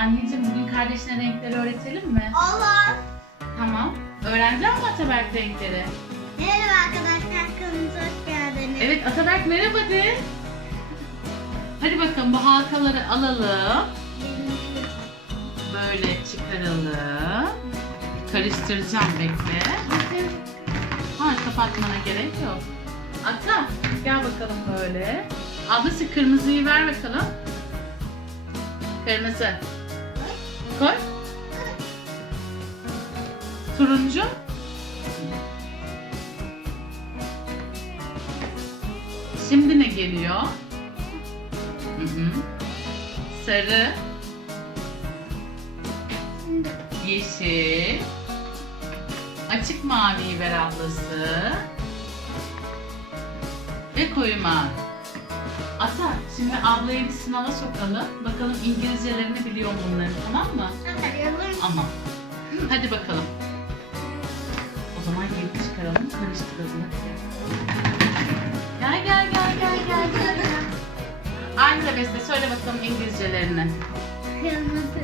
Anneciğim bugün kardeşine renkleri öğretelim mi? Olur. Tamam. Öğrenecek mi Ataberk renkleri? Merhaba arkadaşlar, kanalımıza hoş geldiniz. Evet Ataberk merhaba de. Hadi bakalım bu halkaları alalım. Böyle çıkaralım. Karıştıracağım bekle. Ha kapatmana gerek yok. Ata gel bakalım böyle. Ablası kırmızıyı ver bakalım. Kırmızı. Koy. Turuncu. Şimdi ne geliyor? Hı hı. Sarı, yeşil, açık maviyi ver ablası ve koyu mavi. Ata, şimdi ablayı bir sınava sokalım. Bakalım İngilizcelerini biliyor mu bunların, tamam mı? Arayalım. Ama. Hadi bakalım. O zaman yeni çıkaralım, karıştıralım. Gel gel gel gel gel gel. gel. Aynı da beste söyle bakalım İngilizcelerini. Kırmızı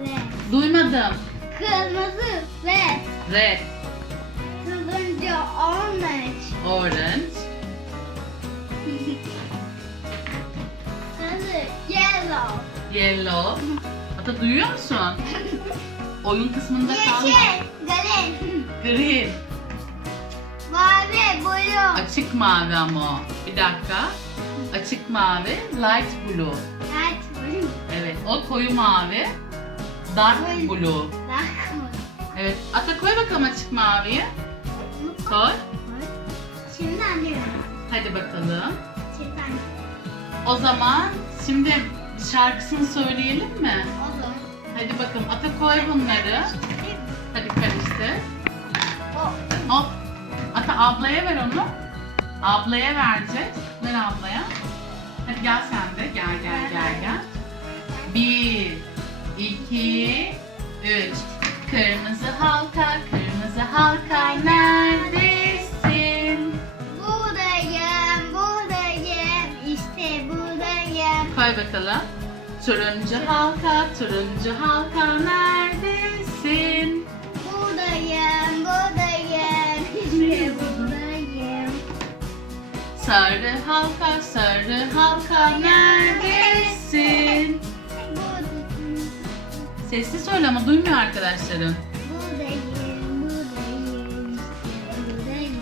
ve Duymadım. kırmızı ve Red, turuncu orange. orange, yellow. Ata duyuyor musun? Oyun kısmında kalma. Yeşil green. Green. Mavi blue. Açık mavi ama o. Bir dakika. Açık mavi, light blue. Light blue. Evet, o koyu mavi. Dark blue. Dark blue. Evet, ata koy bakalım açık maviyi. Koy. Şimdi anlıyorum. Hadi bakalım. Şimdi. O zaman şimdi şarkısını söyleyelim mi? Olur. Hadi bakalım ata koy bunları. Hadi karıştır. Hop. Ata ablaya ver onu. Ablaya vereceğiz. Ver ablaya. Hadi gel sen de. Gel gel gel gel. Bir, iki, üç. Kırmızı halka, kırmızı halka Koy bakalım. Turuncu halka, turuncu halka neredesin? Buradayım, buradayım, işte buradayım. Sarı halka, sarı halka neredesin? Buradayım, Sesli söyle ama duymuyor arkadaşlarım. buradayım, buradayım, işte buradayım.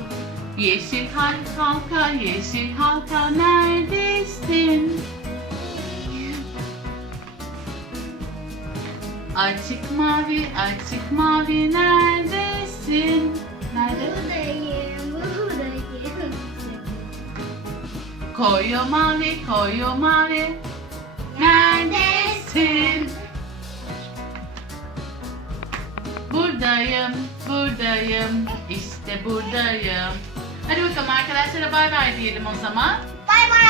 Yeşil halk halka, yeşil halka neredesin? Açık mavi, açık mavi neredesin? Nerede? Buradayım, buradayım. Koyu mavi, koyu mavi neredesin? Buradayım, buradayım, işte buradayım. Hadi bakalım arkadaşlara bay bay diyelim o zaman. Bay bay